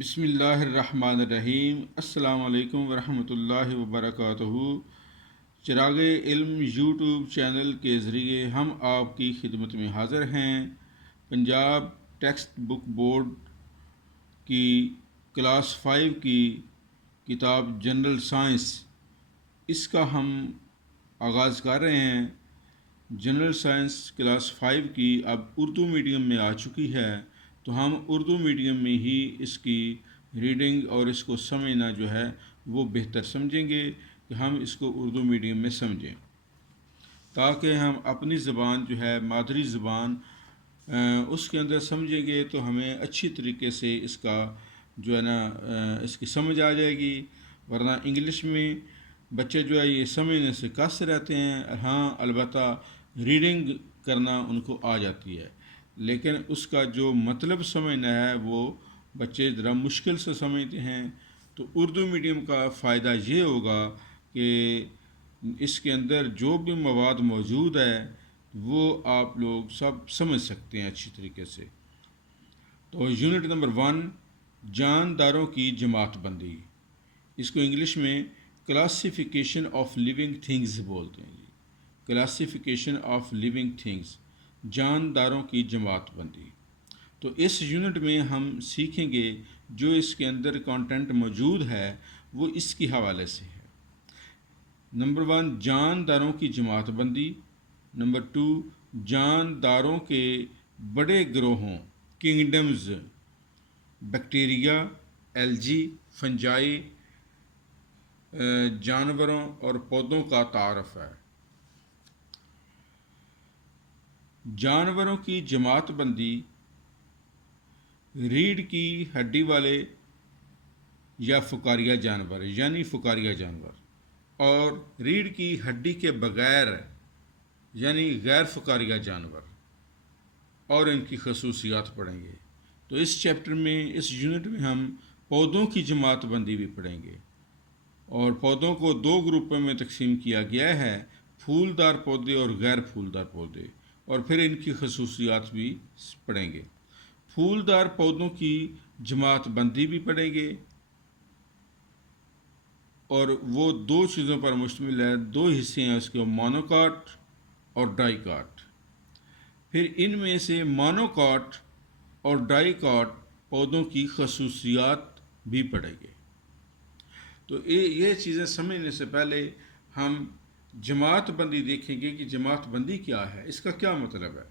بسم اللہ الرحمن الرحیم۔ السلام علیکم ورحمۃ اللہ وبرکاتہ۔ چراغ علم یوٹیوب چینل کے ذریعے ہم آپ کی خدمت میں حاضر ہیں۔ پنجاب ٹیکسٹ بک بورڈ کی کلاس 5 کی کتاب جنرل سائنس، اس کا ہم آغاز کر رہے ہیں۔ جنرل سائنس کلاس 5 کی اب اردو میڈیم میں آ چکی ہے، تو ہم اردو میڈیم میں ہی اس کی ریڈنگ اور اس کو سمجھنا جو ہے وہ بہتر سمجھیں گے کہ ہم اس کو اردو میڈیم میں سمجھیں، تاکہ ہم اپنی زبان جو ہے مادری زبان اس کے اندر سمجھیں گے تو ہمیں اچھی طریقے سے اس کا جو ہے نا اس کی سمجھ آ جائے گی۔ ورنہ انگلش میں بچے جو ہے یہ سمجھنے سے قاصر رہتے ہیں۔ ہاں البتہ ریڈنگ کرنا ان کو آ جاتی ہے، لیکن اس کا جو مطلب سمجھنا ہے وہ بچے ذرا مشکل سے سمجھتے ہیں۔ تو اردو میڈیم کا فائدہ یہ ہوگا کہ اس کے اندر جو بھی مواد موجود ہے وہ آپ لوگ سب سمجھ سکتے ہیں اچھی طریقے سے۔ تو یونٹ نمبر 1، جانداروں کی جماعت بندی، اس کو انگلش میں کلاسیفیکیشن آف لیونگ تھنگز بولتے ہیں۔ کلاسیفیکیشن آف لیونگ تھنگز، جانداروں کی جماعت بندی۔ تو اس یونٹ میں ہم سیکھیں گے جو اس کے اندر کانٹینٹ موجود ہے وہ اس کے حوالے سے ہے۔ نمبر 1، جانداروں کی جماعت بندی۔ نمبر 2، جانداروں کے بڑے گروہوں، کنگڈمز، بیکٹیریا، الجی، فنجائی، جانوروں اور پودوں کا تعارف ہے۔ جانوروں کی جماعت بندی ریڑھ کی ہڈی والے یا فقاریہ جانور یعنی فقاریہ جانور، اور ریڑھ کی ہڈی کے بغیر یعنی غیر فقاریہ جانور اور ان کی خصوصیات پڑھیں گے۔ تو اس چیپٹر میں، اس یونٹ میں ہم پودوں کی جماعت بندی بھی پڑھیں گے، اور پودوں کو 2 گروپوں میں تقسیم کیا گیا ہے، پھولدار پودے اور غیر پھولدار پودے، اور پھر ان کی خصوصیات بھی پڑھیں گے۔ پھولدار پودوں کی جماعت بندی بھی پڑھیں گے، اور وہ 2 چیزوں پر مشتمل ہے، 2 حصے ہیں اس کے، مونوکاٹ اور ڈائی کاٹ۔ پھر ان میں سے مونوکاٹ اور ڈائی کاٹ پودوں کی خصوصیات بھی پڑھیں گے۔ تو یہ چیزیں سمجھنے سے پہلے ہم جماعت بندی دیکھیں گے کہ جماعت بندی کیا ہے، اس کا کیا مطلب ہے۔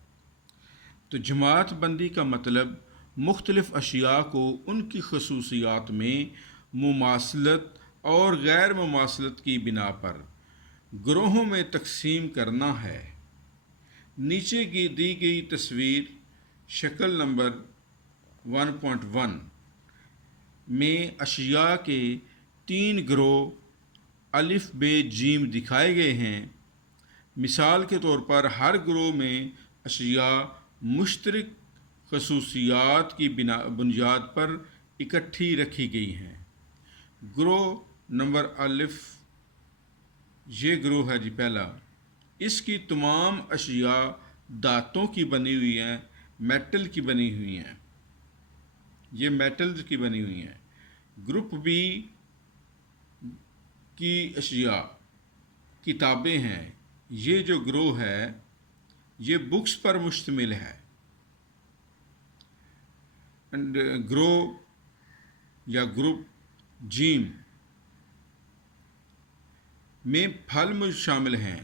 تو جماعت بندی کا مطلب مختلف اشیاء کو ان کی خصوصیات میں مماثلت اور غیر مماثلت کی بنا پر گروہوں میں تقسیم کرنا ہے۔ نیچے کی دی گئی تصویر شکل نمبر 1.1 میں اشیاء کے 3 گروہ الف ب جیم دکھائے گئے ہیں۔ مثال کے طور پر ہر گروہ میں اشیاء مشترک خصوصیات کی بنیاد پر اکٹھی رکھی گئی ہیں۔ گروہ نمبر الف، یہ گروہ ہے جی پہلا، اس کی تمام اشیاء دھاتوں کی بنی ہوئی ہیں، میٹل کی بنی ہوئی ہیں، یہ میٹل کی بنی ہوئی ہیں۔ گروپ بی کی اشیاء کتابیں ہیں، یہ جو گروہ ہے یہ بکس پر مشتمل ہے۔ گروہ یا گروپ جیم میں پھل شامل ہیں،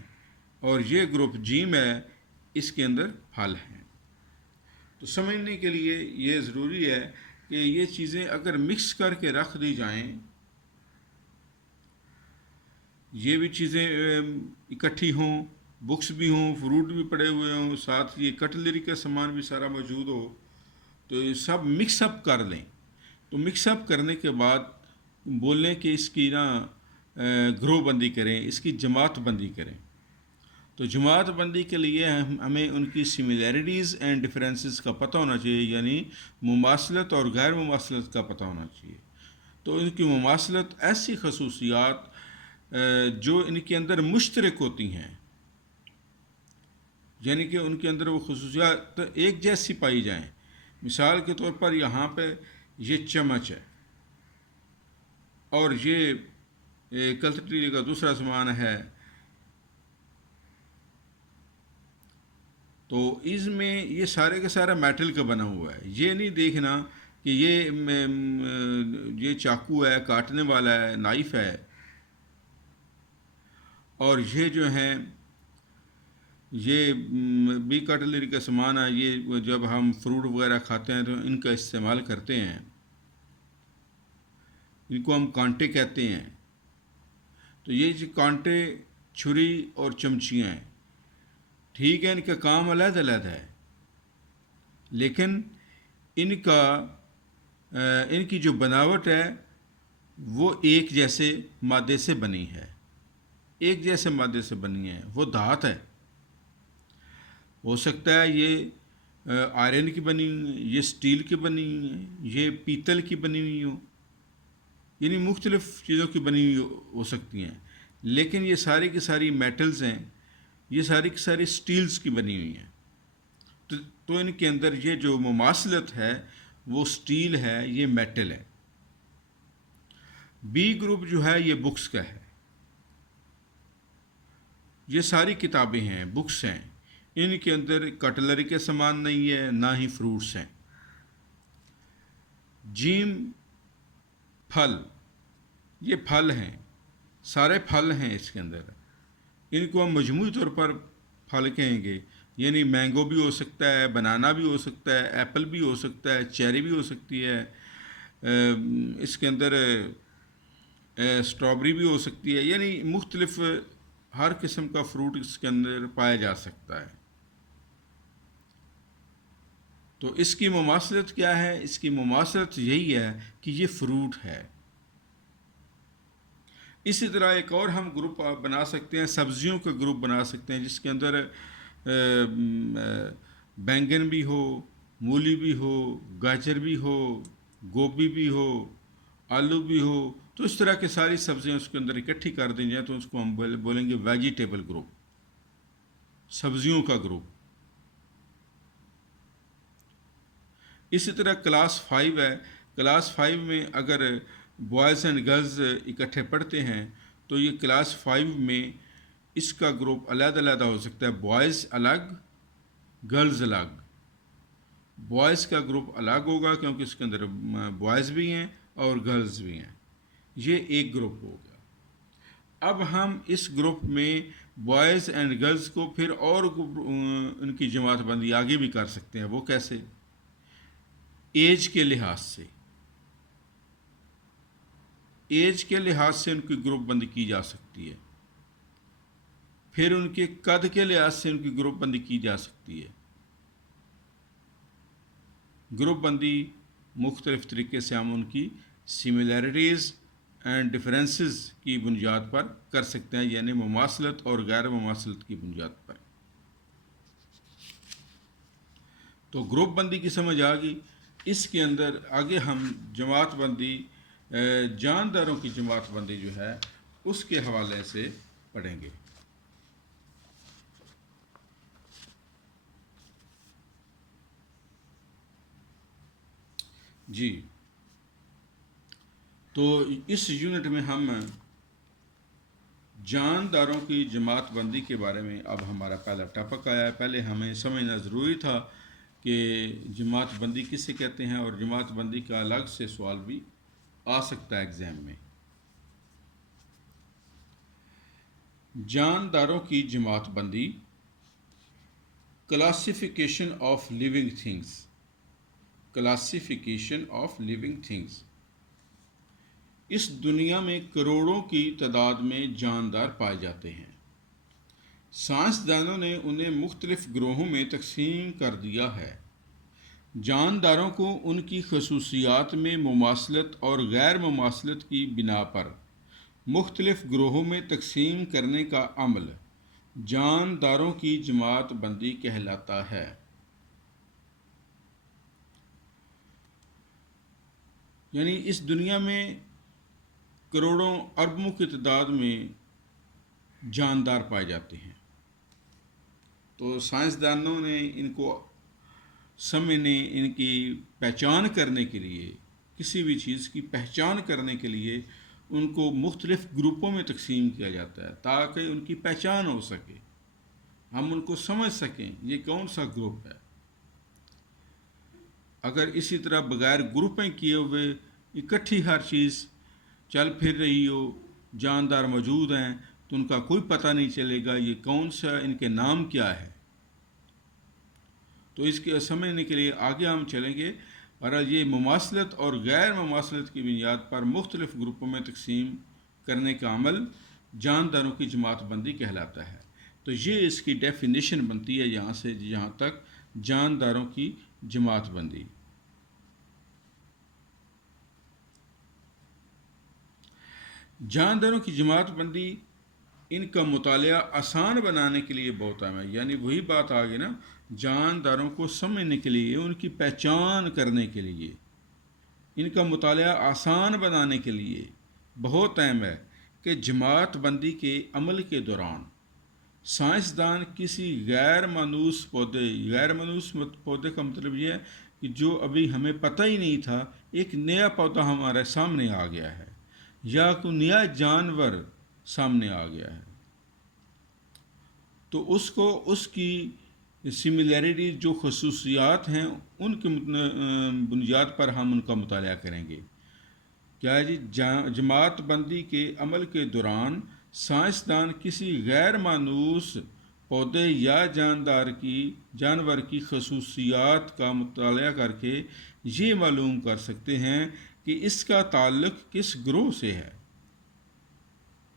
اور یہ گروپ جیم ہے، اس کے اندر پھل ہیں۔ تو سمجھنے کے لیے یہ ضروری ہے کہ یہ چیزیں اگر مکس کر کے رکھ دی جائیں، یہ بھی چیزیں اکٹھی ہوں، بکس بھی ہوں، فروٹ بھی پڑے ہوئے ہوں، ساتھ یہ کٹلری کا سامان بھی سارا موجود ہو، تو یہ سب مکس اپ کر لیں۔ تو مکس اپ کرنے کے بعد بولیں کہ اس کی گروہ بندی کریں، اس کی جماعت بندی کریں۔ تو جماعت بندی کے لیے ہمیں ان کی سملیرٹیز اینڈ ڈفرینسز کا پتہ ہونا چاہیے، یعنی مماثلت اور غیر مماثلت کا پتہ ہونا چاہیے۔ تو ان کی مماثلت ایسی خصوصیات جو ان کے اندر مشترک ہوتی ہیں، یعنی کہ ان کے اندر وہ خصوصیات ایک جیسی پائی جائیں۔ مثال کے طور پر یہاں پہ یہ چمچ ہے، اور یہ کلتری کا دوسرا سامان ہے. تو اس میں یہ سارے کا سارا میٹل کا بنا ہوا ہے. یہ نہیں دیکھنا کہ یہ چاقو ہے, کاٹنے والا ہے, نائف ہے, اور یہ جو ہے یہ بھی کٹلری کا سامان ہے. یہ جب ہم فروٹ وغیرہ کھاتے ہیں تو ان کا استعمال کرتے ہیں. ان کو ہم کانٹے کہتے ہیں. تو یہ جو کانٹے, چھری اور چمچیاں ہیں, ٹھیک ہے, ان کا کام علیحدہ علیحدہ ہے, لیکن ان کی جو بناوٹ ہے وہ ایک جیسے مادے سے بنی ہے. ایک جیسے مادے سے بنی ہے. وہ دھات ہے. ہو سکتا ہے یہ آئرن کی بنی ہوئی ہے, یہ اسٹیل کی بنی ہوئی ہے, یہ پیتل کی بنی ہوئی ہو, یعنی مختلف چیزوں کی بنی ہوئی ہو سکتی ہیں. لیکن یہ ساری کی ساری میٹلز ہیں, یہ ساری کی ساری اسٹیلز کی بنی ہوئی ہیں. تو ان کے اندر یہ جو مماثلت ہے وہ اسٹیل ہے, یہ میٹل ہے. بی گروپ جو ہے یہ بکس کا ہے. یہ ساری کتابیں ہیں, بکس ہیں. ان کے اندر کٹلری کے سامان نہیں ہے, نہ ہی فروٹس ہیں. جیم پھل, یہ پھل ہیں, سارے پھل ہیں اس کے اندر. ان کو ہم مجموعی طور پر پھل کہیں گے. یعنی مینگو بھی ہو سکتا ہے, بنانا بھی ہو سکتا ہے, ایپل بھی ہو سکتا ہے, چیری بھی ہو سکتی ہے, اس کے اندر اسٹرابری بھی ہو سکتی ہے. یعنی مختلف ہر قسم کا فروٹ اس کے اندر پایا جا سکتا ہے. تو اس کی مماثلت کیا ہے؟ اس کی مماثلت یہی ہے کہ یہ فروٹ ہے. اسی طرح ایک اور ہم گروپ بنا سکتے ہیں, سبزیوں کا گروپ بنا سکتے ہیں, جس کے اندر بینگن بھی ہو, مولی بھی ہو, گاجر بھی ہو, گوبھی بھی ہو, آلو بھی ہو. تو اس طرح کی ساری سبزیاں اس کے اندر اکٹھی کر دیں جائیں تو اس کو ہم بولیں گے ویجیٹیبل گروپ, سبزیوں کا گروپ. اسی طرح کلاس 5 ہے. کلاس 5 میں اگر بوائز اینڈ گرلز اکٹھے پڑھتے ہیں تو یہ کلاس 5 میں اس کا گروپ علیحدہ علیحدہ ہو سکتا ہے. بوائز الگ, گرلز الگ. بوائز کا گروپ الگ ہوگا کیونکہ اس کے اندر بوائز بھی ہیں اور گرلز بھی ہیں. یہ ایک گروپ ہو گیا. اب ہم اس گروپ میں بوائز اینڈ گرلز کو پھر اور ان کی جماعت بندی آگے بھی کر سکتے ہیں. وہ کیسے؟ ایج کے لحاظ سے. ایج کے لحاظ سے ان کی گروپ بندی کی جا سکتی ہے. پھر ان کے قد کے لحاظ سے ان کی گروپ بندی کی جا سکتی ہے. گروپ بندی مختلف طریقے سے ہم ان کی سملیرٹیز اینڈ ڈفرینسز کی بنیاد پر کر سکتے ہیں, یعنی مماثلت اور غیر مماثلت کی بنیاد پر. تو گروپ بندی کی سمجھ آ گئی. اس کے اندر آگے ہم جماعت بندی, جانداروں کی جماعت بندی جو ہے اس کے حوالے سے پڑھیں گے. جی, تو اس یونٹ میں ہم جانداروں کی جماعت بندی کے بارے میں اب ہمارا پہلا ٹاپک آیا ہے. پہلے ہمیں سمجھنا ضروری تھا کہ جماعت بندی کسے کہتے ہیں, اور جماعت بندی کا الگ سے سوال بھی آ سکتا ہے ایگزام میں. جانداروں کی جماعت بندی. Classification of living things. Classification of living things. اس دنیا میں کروڑوں کی تعداد میں جاندار پائے جاتے ہیں. سائنسدانوں نے انہیں مختلف گروہوں میں تقسیم کر دیا ہے. جانداروں کو ان کی خصوصیات میں مماثلت اور غیر مماثلت کی بنا پر مختلف گروہوں میں تقسیم کرنے کا عمل جانداروں کی جماعت بندی کہلاتا ہے. یعنی اس دنیا میں کروڑوں اربوں کی تعداد میں جاندار پائے جاتے ہیں. تو سائنسدانوں نے ان کو سمجھنے, ان کی پہچان کرنے کے لیے, کسی بھی چیز کی پہچان کرنے کے لیے ان کو مختلف گروپوں میں تقسیم کیا جاتا ہے تاکہ ان کی پہچان ہو سکے، ہم ان کو سمجھ سکیں یہ کون سا گروپ ہے۔ اگر اسی طرح بغیر گروپیں کیے ہوئے اکٹھی ہر چیز چل پھر رہی ہو، جاندار موجود ہیں، تو ان کا کوئی پتہ نہیں چلے گا یہ کون سا، ان کے نام کیا ہے۔ تو اس کے سمجھنے کے لیے آگے ہم چلیں گے، اور یہ مماثلت اور غیر مماثلت کی بنیاد پر مختلف گروپوں میں تقسیم کرنے کا عمل جانداروں کی جماعت بندی کہلاتا ہے۔ تو یہ اس کی ڈیفینیشن بنتی ہے یہاں سے یہاں تک، جانداروں کی جماعت بندی۔ جانداروں کی جماعت بندی ان کا مطالعہ آسان بنانے کے لیے بہت اہم ہے، یعنی وہی بات آ گئی نا، جانداروں کو سمجھنے کے لیے، ان کی پہچان کرنے کے لیے، ان کا مطالعہ آسان بنانے کے لیے بہت اہم ہے کہ جماعت بندی کے عمل کے دوران سائنسدان کسی غیر مانوس پودے کا مطلب یہ ہے کہ جو ابھی ہمیں پتہ ہی نہیں تھا، ایک نیا پودا ہمارے سامنے آ گیا ہے، یا کوئی نیا جانور سامنے آ گیا ہے، تو اس کو اس کی سملیرٹی، جو خصوصیات ہیں، ان کی بنیاد پر ہم ان کا مطالعہ کریں گے۔ کیا ہے جی؟ جماعت بندی کے عمل کے دوران سائنسدان کسی غیر مانوس پودے یا جانور کی خصوصیات کا مطالعہ کر کے یہ معلوم کر سکتے ہیں کہ اس کا تعلق کس گروہ سے ہے۔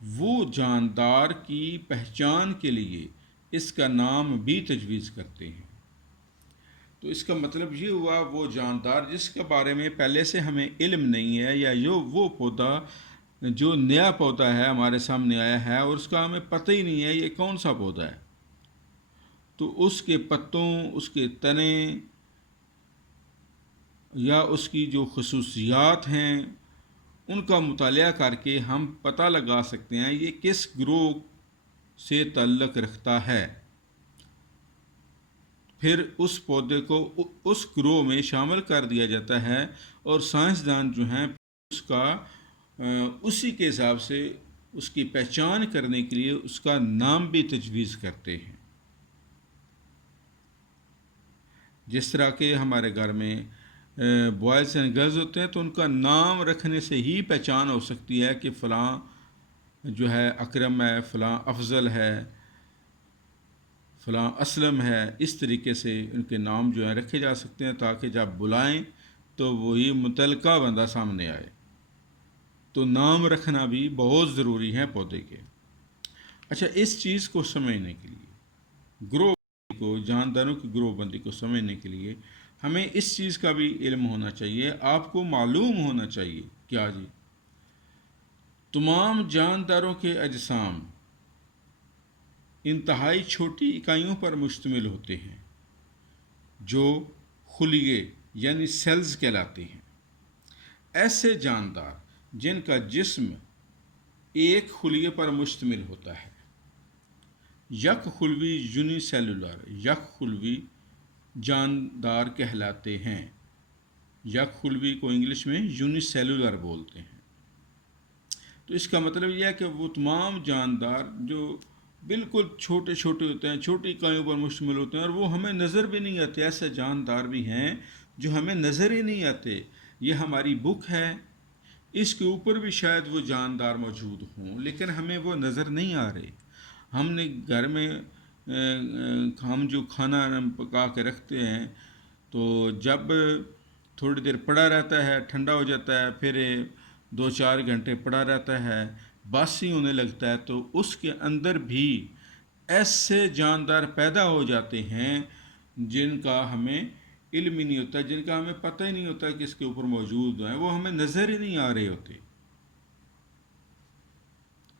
وہ جاندار کی پہچان کے لیے اس کا نام بھی تجویز کرتے ہیں۔ تو اس کا مطلب یہ ہوا، وہ جاندار جس کے بارے میں پہلے سے ہمیں علم نہیں ہے، یا وہ پودا جو نیا پودا ہے ہمارے سامنے آیا ہے اور اس کا ہمیں پتہ ہی نہیں ہے یہ کون سا پودا ہے، تو اس کے پتوں، اس کے تنے یا اس کی جو خصوصیات ہیں ان کا مطالعہ کر کے ہم پتہ لگا سکتے ہیں یہ کس گروہ سے تعلق رکھتا ہے۔ پھر اس پودے کو اس گروہ میں شامل کر دیا جاتا ہے، اور سائنسدان جو ہیں اس کا اسی کے حساب سے اس کی پہچان کرنے کے لیے اس کا نام بھی تجویز کرتے ہیں۔ جس طرح کہ ہمارے گھر میں بوائز اینڈ گرلز ہوتے ہیں، تو ان کا نام رکھنے سے ہی پہچان ہو سکتی ہے کہ فلاں جو ہے اکرم ہے، فلاں افضل ہے، فلاں اسلم ہے۔ اس طریقے سے ان کے نام جو ہیں رکھے جا سکتے ہیں تاکہ جب بلائیں تو وہی متعلقہ بندہ سامنے آئے۔ تو نام رکھنا بھی بہت ضروری ہے پودے کے۔ اچھا، اس چیز کو سمجھنے کے لیے، گروہ کو، جانداروں کی گروہ بندی کو سمجھنے کے لیے ہمیں اس چیز کا بھی علم ہونا چاہیے، آپ کو معلوم ہونا چاہیے کیا جی؟ تمام جانداروں کے اجسام انتہائی چھوٹی اکائیوں پر مشتمل ہوتے ہیں جو خلیے یعنی سیلز کہلاتے ہیں۔ ایسے جاندار جن کا جسم ایک خلیے پر مشتمل ہوتا ہے، یک خلوی یونی سیلولر، یک خلوی جاندار کہلاتے ہیں۔ یک خلوی کو انگلش میں یونی سیلولر بولتے ہیں۔ تو اس کا مطلب یہ ہے کہ وہ تمام جاندار جو بالکل چھوٹے چھوٹے ہوتے ہیں، چھوٹی اکائیوں پر مشتمل ہوتے ہیں، اور وہ ہمیں نظر بھی نہیں آتے۔ ایسے جاندار بھی ہیں جو ہمیں نظر ہی نہیں آتے۔ یہ ہماری بک ہے، اس کے اوپر بھی شاید وہ جاندار موجود ہوں، لیکن ہمیں وہ نظر نہیں آ رہے۔ ہم نے گھر میں ہم جو کھانا پکا کے رکھتے ہیں، تو جب تھوڑی دیر پڑا رہتا ہے، ٹھنڈا ہو جاتا ہے، پھر 2-4 گھنٹے پڑا رہتا ہے، باسی ہونے لگتا ہے، تو اس کے اندر بھی ایسے جاندار پیدا ہو جاتے ہیں جن کا ہمیں علم ہی نہیں ہوتا، جن کا ہمیں پتہ ہی نہیں ہوتا کہ اس کے اوپر موجود ہیں، وہ ہمیں نظر ہی نہیں آ رہے ہوتے۔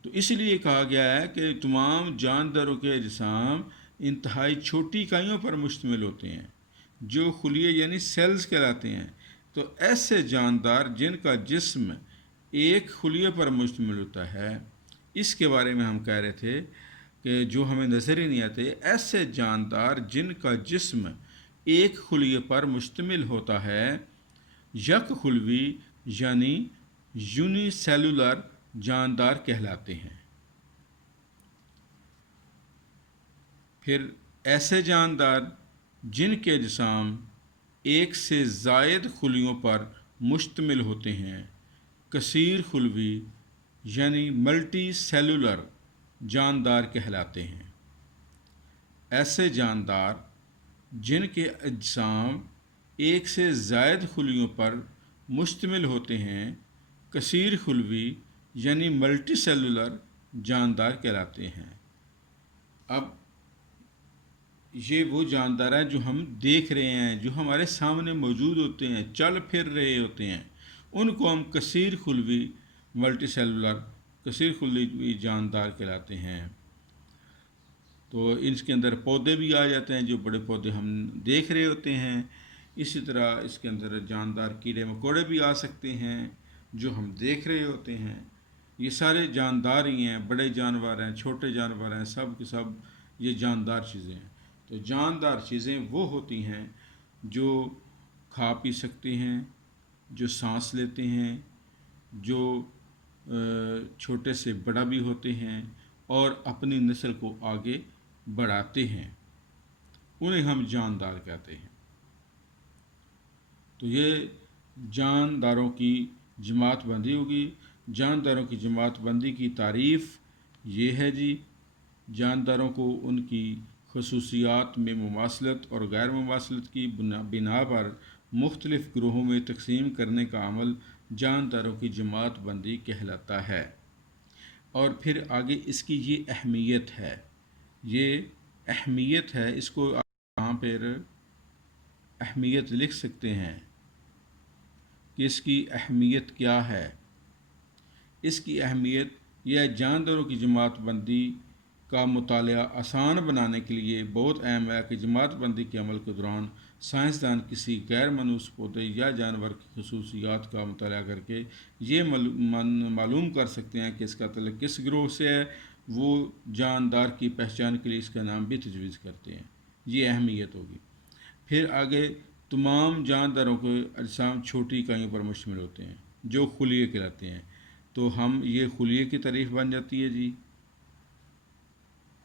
تو اس لیے کہا گیا ہے کہ تمام جانداروں کے اجسام انتہائی چھوٹی اکائیوں پر مشتمل ہوتے ہیں جو خلیے یعنی سیلز کہلاتے ہیں۔ تو ایسے جاندار جن کا جسم ایک خلیے پر مشتمل ہوتا ہے، اس کے بارے میں ہم کہہ رہے تھے کہ جو ہمیں نظر ہی نہیں آتے، ایسے جاندار جن کا جسم ایک خلیے پر مشتمل ہوتا ہے، یک خلوی یعنی یونی سیلولر جاندار کہلاتے ہیں۔ پھر ایسے جاندار جن کے اجسام ایک سے زائد خلیوں پر مشتمل ہوتے ہیں کثیر خلوی یعنی ملٹی سیلولر جاندار کہلاتے ہیں۔ ایسے جاندار جن کے اجسام ایک سے زائد خلیوں پر مشتمل ہوتے ہیں کثیر خلوی یعنی ملٹی سیلولر جاندار کہلاتے ہیں۔ اب یہ وہ جاندار ہیں جو ہم دیکھ رہے ہیں، جو ہمارے سامنے موجود ہوتے ہیں، چل پھر رہے ہوتے ہیں، ان کو ہم کثیر خلوی ملٹی سیلولر کثیر خلوی جاندار کہلاتے ہیں۔ تو اس کے اندر پودے بھی آ جاتے ہیں، جو بڑے پودے ہم دیکھ رہے ہوتے ہیں۔ اسی طرح اس کے اندر جاندار کیڑے مکوڑے بھی آ سکتے ہیں جو ہم دیکھ رہے ہوتے ہیں۔ یہ سارے جاندار ہی ہیں، بڑے جانور ہیں، چھوٹے جانور ہیں، سب کے سب یہ جاندار چیزیں ہیں۔ تو جاندار چیزیں وہ ہوتی ہیں جو کھا پی سکتے ہیں، جو سانس لیتے ہیں، جو چھوٹے سے بڑا بھی ہوتے ہیں اور اپنی نسل کو آگے بڑھاتے ہیں، انہیں ہم جاندار کہتے ہیں۔ تو یہ جانداروں کی جماعت بندی ہوگی۔ جانداروں کی جماعت بندی کی تعریف یہ ہے جی، جانداروں کو ان کی خصوصیات میں مماثلت اور غیر مماثلت کی بنا پر مختلف گروہوں میں تقسیم کرنے کا عمل جانداروں کی جماعت بندی کہلاتا ہے۔ اور پھر آگے اس کی یہ اہمیت ہے، اس کو یہاں پر اہمیت لکھ سکتے ہیں کہ اس کی اہمیت کیا ہے۔ اس کی اہمیت یہ جانداروں کی جماعت بندی کا مطالعہ آسان بنانے کے لیے بہت اہم ہے کہ جماعت بندی کے عمل کے دوران سائنسدان کسی غیر ملموس پودے یا جانور کی خصوصیات کا مطالعہ کر کے یہ معلوم کر سکتے ہیں کہ اس کا تعلق کس گروہ سے ہے۔ وہ جاندار کی پہچان کے لیے اس کا نام بھی تجویز کرتے ہیں۔ یہ اہمیت ہوگی۔ پھر آگے تمام جانداروں کے اجسام چھوٹی اکائیوں پر مشتمل ہوتے ہیں جو خلیے کہلاتے ہیں۔ تو ہم یہ خلیے کی تعریف بن جاتی ہے جی،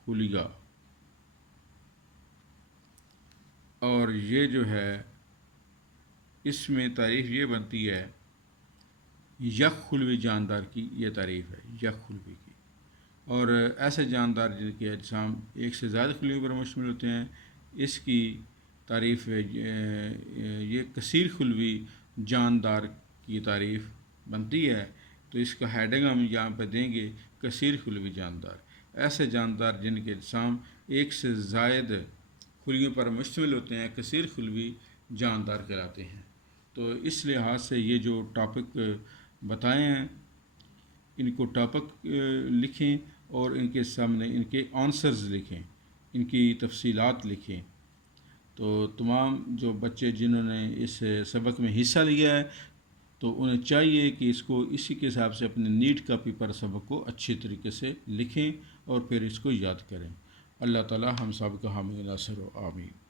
خلیہ۔ اور یہ جو ہے اس میں تعریف یہ بنتی ہے، یک خلوی جاندار کی یہ تعریف ہے، یک خلوی کی۔ اور ایسے جاندار جن کے اجسام ایک سے زیادہ خلیوں پر مشتمل ہوتے ہیں، اس کی تعریف یہ کثیر خلوی جاندار کی تعریف بنتی ہے۔ تو اس کا ہیڈنگ ہم یہاں پہ دیں گے، کثیر خلوی جاندار۔ ایسے جاندار جن کے اجسام ایک سے زائد خلیوں پر مشتمل ہوتے ہیں کثیر خلوی جاندار کہلاتے ہیں۔ تو اس لحاظ سے یہ جو ٹاپک بتائے ہیں، ان کو ٹاپک لکھیں اور ان کے سامنے ان کے آنسرز لکھیں، ان کی تفصیلات لکھیں۔ تو تمام جو بچے جنہوں نے اس سبق میں حصہ لیا ہے تو انہیں چاہیے کہ اس کو اسی کے حساب سے اپنے نیٹ کاپی پر سبق کو اچھی طریقے سے لکھیں اور پھر اس کو یاد کریں۔ اللہ تعالی ہم سب کا حامی ناصر و آمین۔